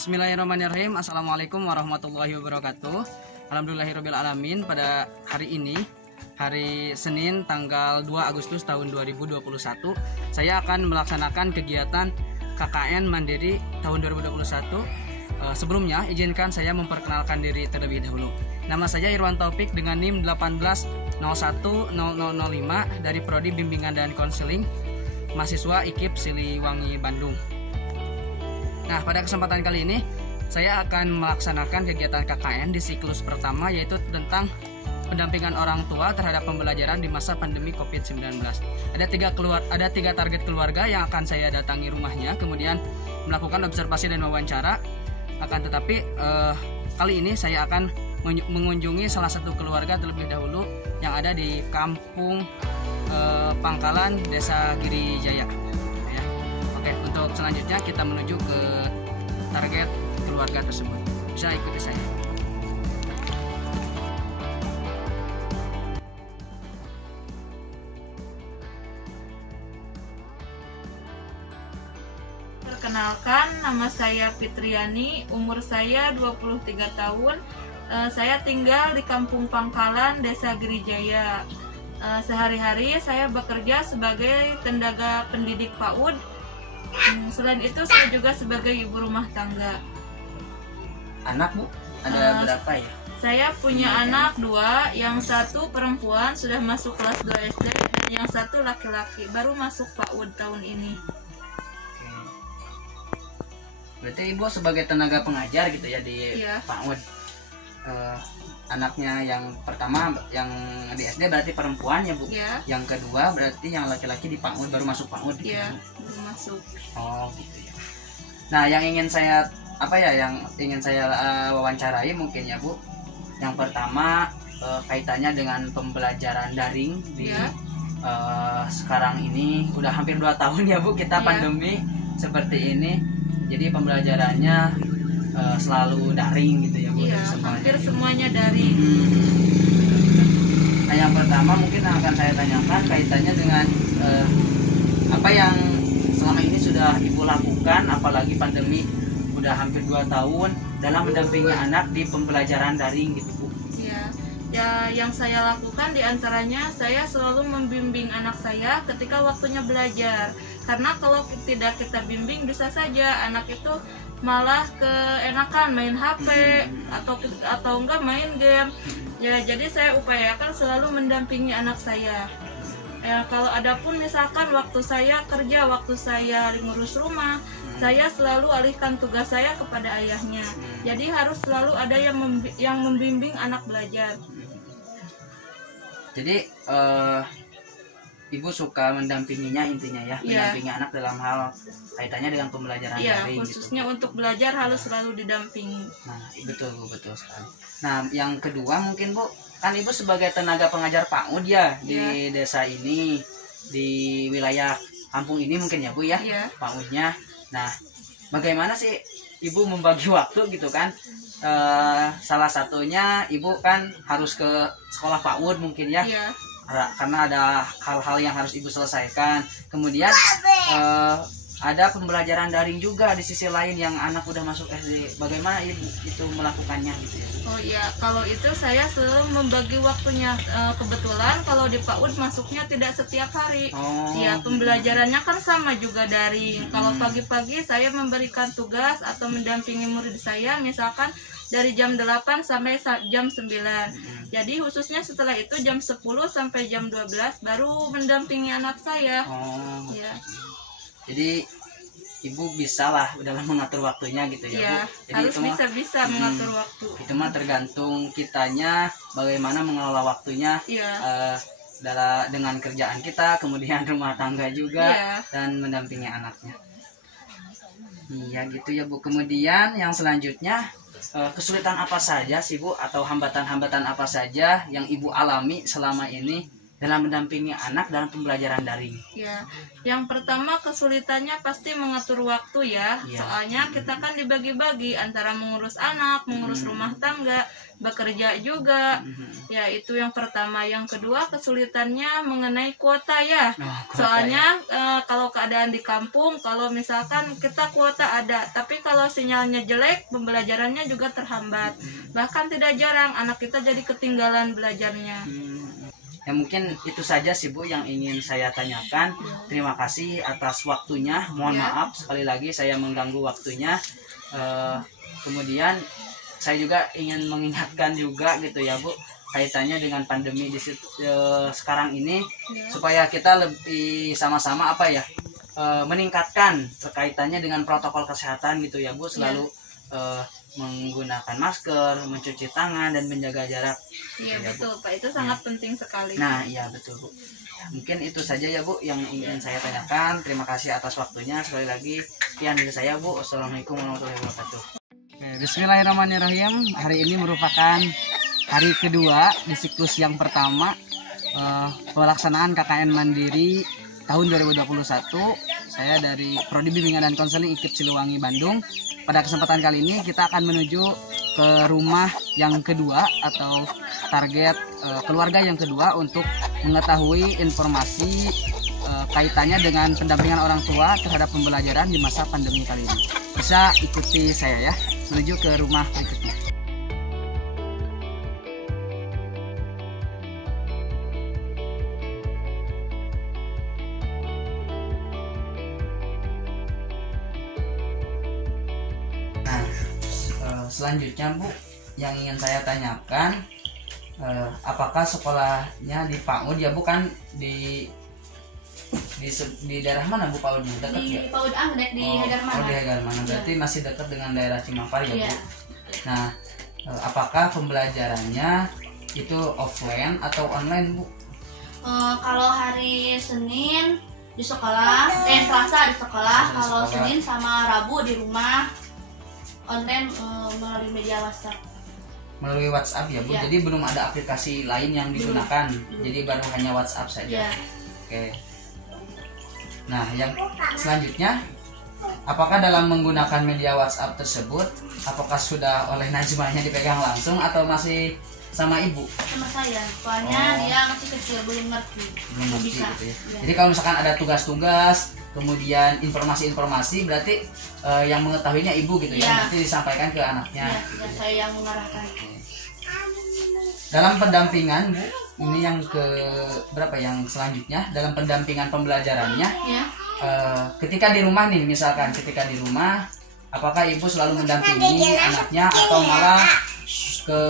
Bismillahirrahmanirrahim. Assalamualaikum warahmatullahi wabarakatuh. Alhamdulillahirrahmanirrahim. Pada hari ini, hari Senin tanggal 2 Agustus tahun 2021, saya akan melaksanakan kegiatan KKN Mandiri tahun 2021. Sebelumnya, izinkan saya memperkenalkan diri terlebih dahulu. Nama saya Irwan Taufik dengan NIM 18010005 dari Prodi Bimbingan dan Konseling, mahasiswa IKIP Siliwangi, Bandung. Nah, pada kesempatan kali ini saya akan melaksanakan kegiatan KKN di siklus pertama, yaitu tentang pendampingan orang tua terhadap pembelajaran di masa pandemi COVID-19. Ada tiga target keluarga yang akan saya datangi rumahnya, kemudian melakukan observasi dan wawancara. Akan tetapi kali ini saya akan mengunjungi salah satu keluarga terlebih dahulu yang ada di Kampung Pangkalan, Desa Girijaya. Oke, untuk selanjutnya kita menuju ke target keluarga tersebut. Bisa ikuti saya. Perkenalkan, nama saya Fitriani, umur saya 23 tahun. Saya tinggal di Kampung Pangkalan, Desa Girijaya. Sehari-hari saya bekerja sebagai tenaga pendidik PAUD. Selain itu saya juga sebagai ibu rumah tangga. Anak, Bu, ada berapa ya? Saya punya anak dua, yang satu perempuan sudah masuk kelas 2 SD, dan yang satu laki-laki baru masuk PAUD tahun ini. Berarti Ibu sebagai tenaga pengajar gitu ya di PAUD. Anaknya yang pertama yang di SD berarti perempuan ya, Bu? Ya. Yang kedua berarti yang laki-laki di PAUD, baru masuk PAUD gitu. Iya, baru masuk. Oh, gitu ya. Nah, yang ingin saya wawancarai mungkin ya, Bu. Yang pertama kaitannya dengan pembelajaran daring di sekarang ini udah hampir 2 tahun ya, Bu, kita pandemi seperti ini. Jadi pembelajarannya selalu daring gitu ya, Bu. Iya, hampir semuanya daring. Nah, yang pertama mungkin akan saya tanyakan kaitannya dengan apa yang selama ini sudah Ibu lakukan, apalagi pandemi udah hampir 2 tahun dalam mendampingi anak di pembelajaran daring gitu, Bu. Iya. Ya, yang saya lakukan diantaranya saya selalu membimbing anak saya ketika waktunya belajar. Karena kalau tidak kita bimbing, bisa saja anak itu malah keenakan main HP atau enggak main game. Ya, jadi saya upayakan selalu mendampingi anak saya. Kalau ada pun misalkan waktu saya kerja, waktu saya ngurus rumah, saya selalu alihkan tugas saya kepada ayahnya. Jadi harus selalu ada yang membimbing anak belajar. Jadi Ibu suka mendampinginya intinya ya, mendampingi anak dalam hal kaitannya dengan pembelajaran daring. Khususnya gitu. Untuk belajar harus selalu didampingi. Nah, betul Bu, betul sekali. Nah, yang kedua mungkin Bu, kan Ibu sebagai tenaga pengajar PAUD ya di desa ini, di wilayah kampung ini mungkin ya Bu ya, PAUD-nya. Nah, bagaimana sih Ibu membagi waktu gitu kan? Salah satunya Ibu kan harus ke sekolah PAUD mungkin ya. Karena ada hal-hal yang harus Ibu selesaikan. Kemudian ada pembelajaran daring juga di sisi lain yang anak udah masuk SD. Bagaimana Ibu itu melakukannya gitu ya? Oh iya, kalau itu saya selalu membagi waktunya. Kebetulan kalau di PAUD masuknya tidak setiap hari. Ya, pembelajarannya kan sama juga daring. Kalau pagi-pagi saya memberikan tugas atau mendampingi murid saya, misalkan dari jam 8 sampai jam 9. Jadi khususnya setelah itu jam 10 sampai jam 12 baru mendampingi anak saya. Ya. Jadi Ibu bisa lah dalam mengatur waktunya gitu ya, Bu. Jadi harus bisa mengatur waktu. Itu mah tergantung kitanya bagaimana mengelola waktunya. Dengan kerjaan kita, kemudian rumah tangga juga, dan mendampingi anaknya. Iya gitu ya, Bu. Kemudian yang selanjutnya, kesulitan apa saja sih, Bu, atau hambatan-hambatan apa saja yang Ibu alami selama ini dalam mendampingi anak dalam pembelajaran daring? Ya, yang pertama kesulitannya pasti mengatur waktu ya. Soalnya kita kan dibagi-bagi antara mengurus anak, mengurus rumah tangga, bekerja juga. Ya, itu yang pertama. Yang kedua, kesulitannya mengenai kuota ya. Kuota Soalnya kalau keadaan di kampung, kalau misalkan kita kuota ada, tapi kalau sinyalnya jelek, pembelajarannya juga terhambat. Bahkan tidak jarang anak kita jadi ketinggalan belajarnya. Ya mungkin itu saja sih Bu yang ingin saya tanyakan. Terima kasih atas waktunya. Mohon maaf sekali lagi saya mengganggu waktunya. Kemudian saya juga ingin mengingatkan juga gitu ya Bu, kaitannya dengan pandemi sekarang ini, supaya kita lebih sama-sama meningkatkan kaitannya dengan protokol kesehatan gitu ya Bu, selalu menggunakan masker, mencuci tangan, dan menjaga jarak. Iya ya, betul Pak, itu sangat penting sekali. Nah iya betul Bu. Mungkin itu saja ya Bu yang ingin saya tanyakan. Terima kasih atas waktunya. Sekali lagi sekian dari saya Bu. Wassalamualaikum warahmatullahi wabarakatuh. Bismillahirrahmanirrahim. Hari ini merupakan hari kedua di siklus yang pertama pelaksanaan KKN Mandiri tahun 2021. Saya dari Prodi Bimbingan dan Konseling IKIP Siliwangi Bandung. Pada kesempatan kali ini kita akan menuju ke rumah yang kedua atau target keluarga yang kedua untuk mengetahui informasi kaitannya dengan pendampingan orang tua terhadap pembelajaran di masa pandemi kali ini. Bisa ikuti saya ya menuju ke rumah berikutnya. Selanjutnya Bu, yang ingin saya tanyakan, apakah sekolahnya di PAUD ya Bu, kan di daerah mana Bu PAUDnya? Dekat di ya? PAUD Anggrek di Hagarmana. Di Hagarmana, berarti masih dekat dengan daerah Cimapar ya Bu? Iya. Nah, apakah pembelajarannya itu offline atau online Bu? Kalau hari Senin di sekolah, Selasa di sekolah, kalau Senin sama Rabu di rumah, online melalui media WhatsApp. Melalui WhatsApp ya Bu, Ya. jadi belum ada aplikasi lain yang digunakan, jadi baru hanya WhatsApp saja. Ya. Oke. Nah, yang selanjutnya, apakah dalam menggunakan media WhatsApp tersebut, apakah sudah oleh Najmahnya dipegang langsung atau masih sama ibu? Sama saya, soalnya dia masih kecil, belum ngerti. Belum ngerti Bisa. gitu ya. Ya. Jadi kalau misalkan ada tugas-tugas, kemudian informasi-informasi, berarti yang mengetahuinya ibu gitu ya, Ya. nanti disampaikan ke anaknya. Ya, saya yang mengarahkan. Dalam pendampingan Bu, ini yang ke berapa yang selanjutnya, dalam pendampingan pembelajarannya, Ya. ketika di rumah nih, misalkan ketika di rumah, apakah ibu selalu mendampingi anaknya atau malah ke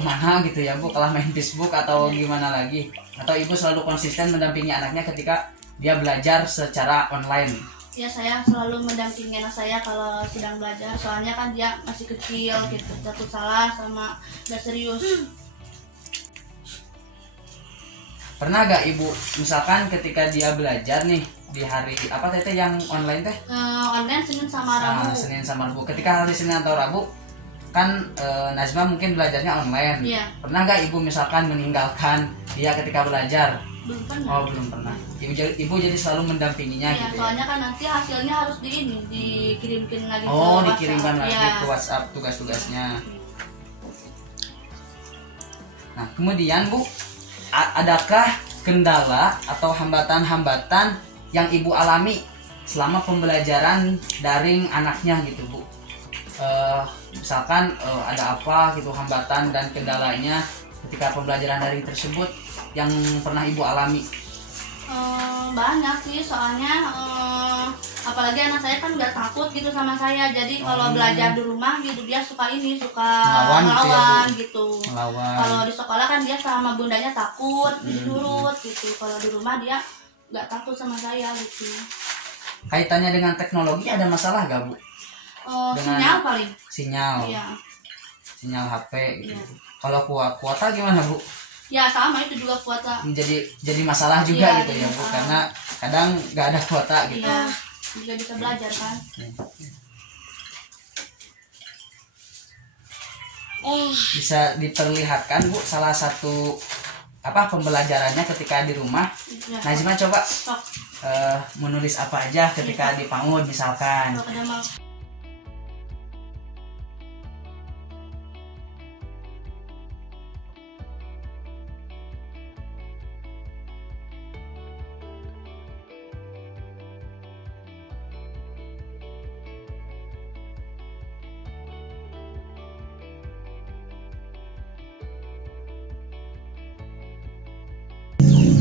mana gitu ya Bu, kalah main Facebook atau gimana lagi, atau ibu selalu konsisten mendampingi anaknya ketika dia belajar secara online? Ya, saya selalu mendampingi anak saya kalau sedang belajar, soalnya kan dia masih kecil gitu, takut salah sama gak serius. Pernah gak ibu misalkan ketika dia belajar nih di hari apa teh yang online teh? Online Senin sama Rabu. Senin sama Rabu. Ketika hari Senin atau Rabu kan Najma mungkin belajarnya online. Iya. Pernah gak ibu misalkan meninggalkan dia ketika belajar? Belum pernah. Oh belum pernah. Ibu jadi selalu mendampinginya Ya, gitu ya. soalnya kan nanti hasilnya harus dikirimkan lagi Oh ke dikirimkan WhatsApp. lagi Ya. ke WhatsApp tugas-tugasnya. Nah kemudian Bu, adakah kendala atau hambatan-hambatan yang ibu alami selama pembelajaran daring anaknya gitu Bu? Misalkan ada apa gitu hambatan dan kendalanya ketika pembelajaran daring tersebut yang pernah ibu alami? Banyak sih, soalnya apalagi anak saya kan nggak takut gitu sama saya, jadi kalau belajar di rumah gitu dia suka Melawan gitu. Melawan. Kalau di sekolah kan dia sama bundanya takut, nurut gitu. Kalau di rumah dia nggak takut sama saya gitu. Kaitannya dengan teknologi ada masalah gak Bu? Dengan Sinyal paling. Sinyal. Iya. Sinyal HP gitu. Iya. Kalau kuota gimana Bu? Ya sama itu juga kuota. Jadi masalah juga Iya, gitu ya Bu, iya. karena kadang nggak ada kuota gitu. Iya. Juga bisa belajar kan. Bisa diperlihatkan Bu salah satu pembelajarannya ketika di rumah. Ya. Najma coba Sok. menulis apa aja ketika di PAUD misalkan. Kalau ada mau.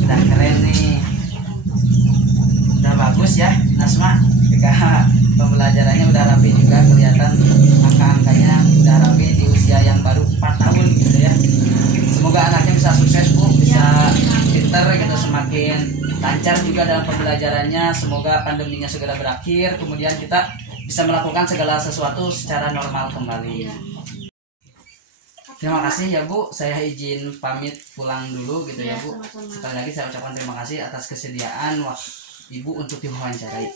udah keren nih, udah bagus ya Nasma. Ketika pembelajarannya udah rapi juga, kelihatan angka-angkanya udah rapi di usia yang baru 4 tahun gitu ya. Semoga anaknya bisa sukses Bu, bisa pinter gitu, semakin lancar juga dalam pembelajarannya. Semoga pandeminya segera berakhir, kemudian kita bisa melakukan segala sesuatu secara normal kembali. Terima kasih ya Bu, saya izin pamit pulang dulu gitu ya Bu. Sama-sama. Sekali lagi saya ucapkan terima kasih atas kesediaan Ibu untuk diwawancarai.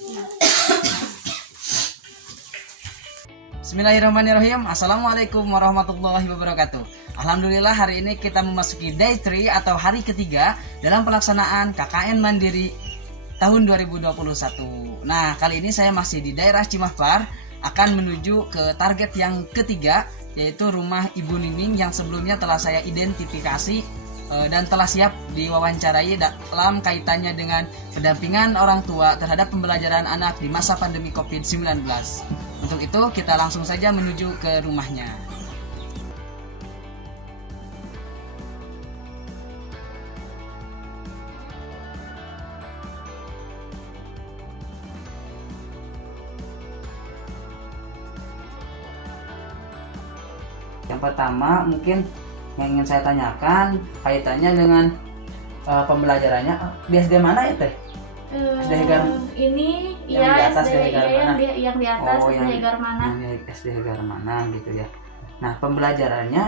Bismillahirrahmanirrahim. Assalamualaikum warahmatullahi wabarakatuh. Alhamdulillah hari ini kita memasuki day 3 atau hari ketiga dalam pelaksanaan KKN Mandiri tahun 2021. Nah, kali ini saya masih di daerah Cimahpar, akan menuju ke target yang ketiga, yaitu rumah Ibu Nining yang sebelumnya telah saya identifikasi dan telah siap diwawancarai dalam kaitannya dengan pendampingan orang tua terhadap pembelajaran anak di masa pandemi COVID-19. Untuk itu kita langsung saja menuju ke rumahnya. Yang pertama mungkin yang ingin saya tanyakan kaitannya dengan pembelajarannya di SD mana ya Teh? SD Hegar Ini yang di atas SD, SD Hegar mana? yang di atas Oh, SD Hegar mana? SD Hegar mana gitu ya. Nah, pembelajarannya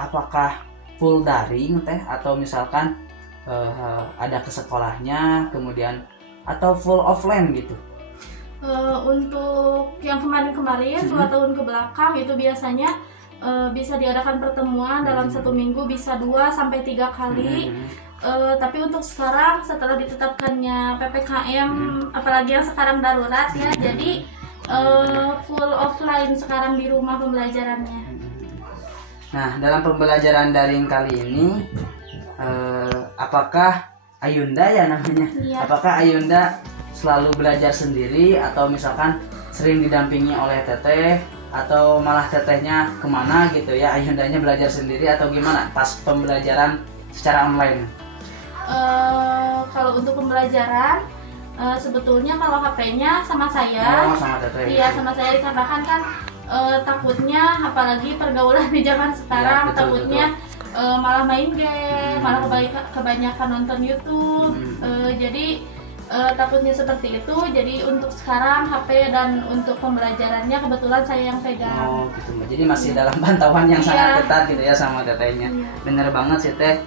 apakah full daring Teh atau misalkan ada ke sekolahnya kemudian atau full offline gitu? Untuk yang kemarin-kemarin 2 tahun ke belakang itu biasanya bisa diadakan pertemuan dalam 1 minggu, bisa 2 sampai 3 kali. Tapi untuk sekarang setelah ditetapkannya PPKM, apalagi yang sekarang darurat ya, jadi full offline sekarang di rumah pembelajarannya. Nah, dalam pembelajaran daring kali ini apakah Ayunda ya namanya? Iya. Apakah Ayunda selalu belajar sendiri atau misalkan sering didampingi oleh Teteh atau malah Tetehnya kemana gitu ya, Ayundanya belajar sendiri atau gimana pas pembelajaran secara online? Kalau untuk pembelajaran sebetulnya kalau HP-nya sama saya. Oh, sama Teteh. Iya, sama saya, dikarenakan kan takutnya apalagi pergaulan di zaman sekarang, Ya, betul, takutnya malah main game, malah kebanyakan nonton YouTube. Jadi takutnya seperti itu. Jadi untuk sekarang HP dan untuk pembelajarannya kebetulan saya yang pegang. Oh gitu Mbak. Jadi masih dalam pantauan yang sangat ketat gitu ya sama Tetehnya. Bener banget sih Teh.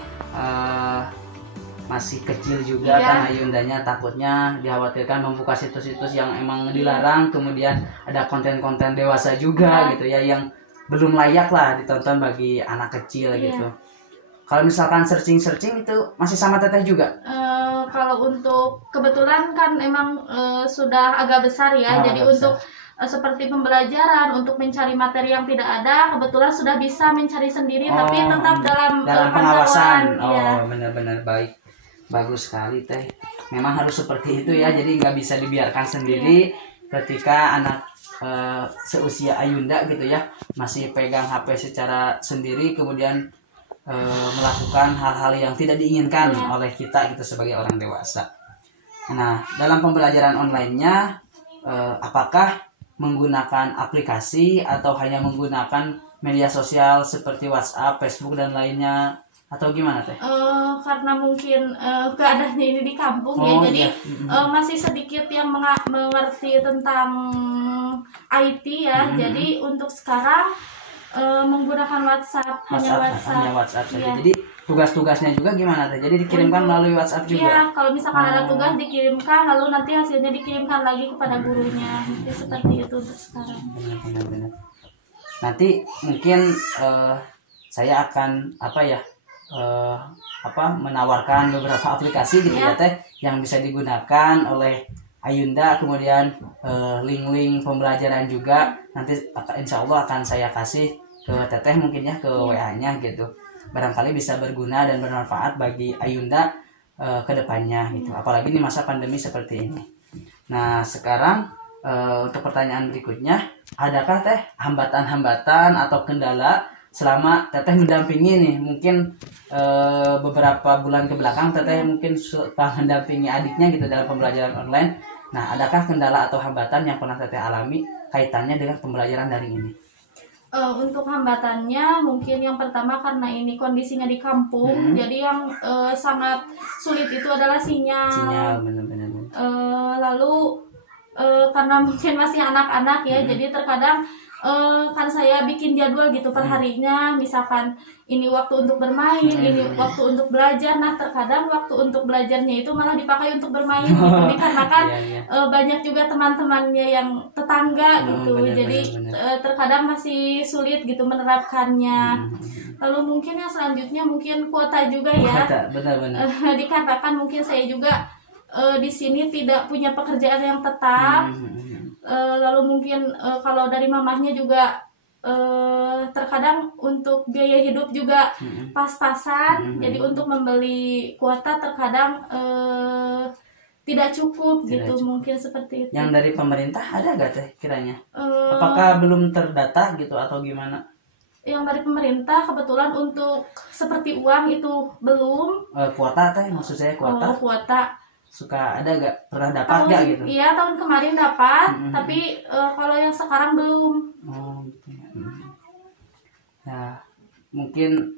Masih kecil juga kan Ayundanya, takutnya dikhawatirkan membuka situs-situs yang emang dilarang, kemudian ada konten-konten dewasa juga gitu ya yang belum layak lah ditonton bagi anak kecil gitu. Kalau misalkan searching itu masih sama Teteh juga? Kalau untuk kebetulan kan emang sudah agak besar ya, jadi untuk seperti pembelajaran, untuk mencari materi yang tidak ada, kebetulan sudah bisa mencari sendiri, tapi tetap dalam pengawasan. Ya. Benar-benar baik, bagus sekali Teh. Memang harus seperti itu ya, jadi nggak bisa dibiarkan sendiri ketika anak seusia Ayunda gitu ya masih pegang HP secara sendiri, kemudian melakukan hal-hal yang tidak diinginkan oleh kita gitu sebagai orang dewasa. Nah, dalam pembelajaran online-nya apakah menggunakan aplikasi atau hanya menggunakan media sosial seperti WhatsApp, Facebook dan lainnya atau gimana Teh? Karena mungkin keadaannya ini di kampung ya, jadi masih sedikit yang mengerti tentang IT ya. Jadi untuk sekarang menggunakan WhatsApp, hanya WhatsApp saja. Ya. Jadi tugas-tugasnya juga gimana Teh? Jadi dikirimkan melalui WhatsApp juga? Iya, kalau misalkan ada tugas dikirimkan, lalu nanti hasilnya dikirimkan lagi kepada gurunya. Jadi seperti itu untuk sekarang. Benar. Nanti mungkin saya akan menawarkan beberapa aplikasi gitu ya Teh yang bisa digunakan oleh Ayunda, kemudian link-link pembelajaran juga nanti insya Allah akan saya kasih ke Teteh mungkin ya, ke WA-nya gitu. Barangkali bisa berguna dan bermanfaat bagi Ayunda ke depannya gitu. Apalagi di masa pandemi seperti ini. Nah, sekarang untuk pertanyaan berikutnya, adakah Teh hambatan-hambatan atau kendala selama Teteh mendampingi nih mungkin beberapa bulan ke belakang teteh mungkin suka mendampingi adiknya gitu dalam pembelajaran online. Nah, adakah kendala atau hambatan yang pernah teteh alami kaitannya dengan pembelajaran daring ini? Untuk hambatannya mungkin yang pertama karena ini kondisinya di kampung, jadi yang sangat sulit itu adalah sinyal. Sinyal, benar-benar. Lalu karena mungkin masih anak-anak ya, jadi terkadang kan saya bikin jadwal gitu per harinya, misalkan ini waktu untuk bermain, ini waktu untuk belajar. Nah, terkadang waktu untuk belajarnya itu malah dipakai untuk bermain gitu. Dikarenakan banyak juga teman-temannya yang tetangga gitu. Jadi terkadang masih sulit gitu menerapkannya. Lalu mungkin yang selanjutnya mungkin kuota juga ya. Benar-benar. Dikarenakan mungkin saya juga di sini tidak punya pekerjaan yang tetap. Lalu mungkin kalau dari mamahnya juga terkadang untuk biaya hidup juga pas-pasan, jadi untuk membeli kuota terkadang tidak cukup gitu. Mungkin seperti itu. Yang dari pemerintah ada gak teh kiranya? Apakah belum terdata gitu atau gimana? Yang dari pemerintah kebetulan untuk seperti uang itu belum. Kuota teh maksud saya kuota. Kuota Suka ada gak? Pernah dapat gak gitu? Iya, tahun kemarin dapat, tapi kalau yang sekarang belum. Oh gitu ya. Nah, mungkin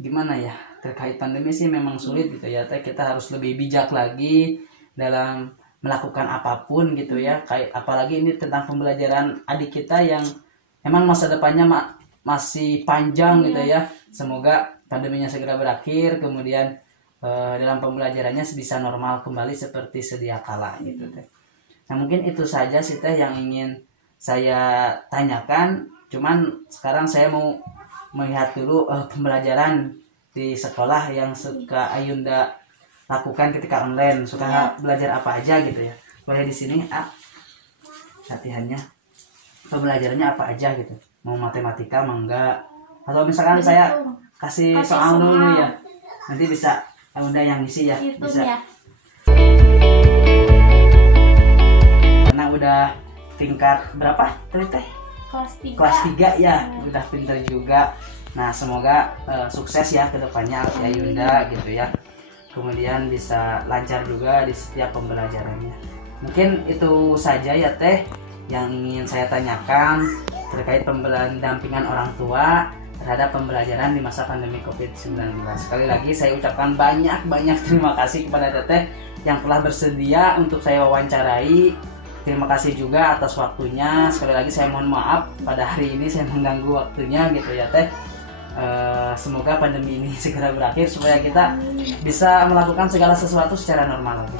gimana ya, terkait pandemi sih memang sulit gitu ya teh. Kita harus lebih bijak lagi dalam melakukan apapun gitu ya. Kayak apalagi ini tentang pembelajaran adik kita yang emang masa depannya masih panjang gitu ya. Semoga pandeminya segera berakhir, kemudian dalam pembelajarannya bisa normal kembali seperti sedia kala gitu teh. Nah, mungkin itu saja sih teh yang ingin saya tanyakan. Cuman sekarang saya mau melihat dulu pembelajaran di sekolah yang suka Ayunda lakukan ketika online. Suka belajar apa aja gitu ya. Boleh di sini latihannya pembelajarannya apa aja gitu. Mau matematika mau enggak, atau misalkan saya kasih soal dulu ya, nanti bisa Ayunda yang ngisi ya. Gitu bisa ya. Karena udah tingkat berapa tadi teh? Kelas 3 ya, udah pintar juga. Nah, semoga sukses ya ke depannya Ayunda gitu ya. Kemudian bisa lancar juga di setiap pembelajarannya. Mungkin itu saja ya teh yang ingin saya tanyakan terkait pendampingan orang tua terhadap pembelajaran di masa pandemi COVID-19. Sekali lagi saya ucapkan banyak terima kasih kepada teteh yang telah bersedia untuk saya wawancarai. Terima kasih juga atas waktunya. Sekali lagi saya mohon maaf pada hari ini saya mengganggu waktunya gitu ya teh. Semoga pandemi ini segera berakhir supaya kita bisa melakukan segala sesuatu secara normal lagi.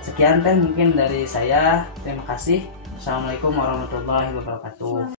Sekian teh mungkin dari saya. Terima kasih. Assalamualaikum warahmatullahi wabarakatuh.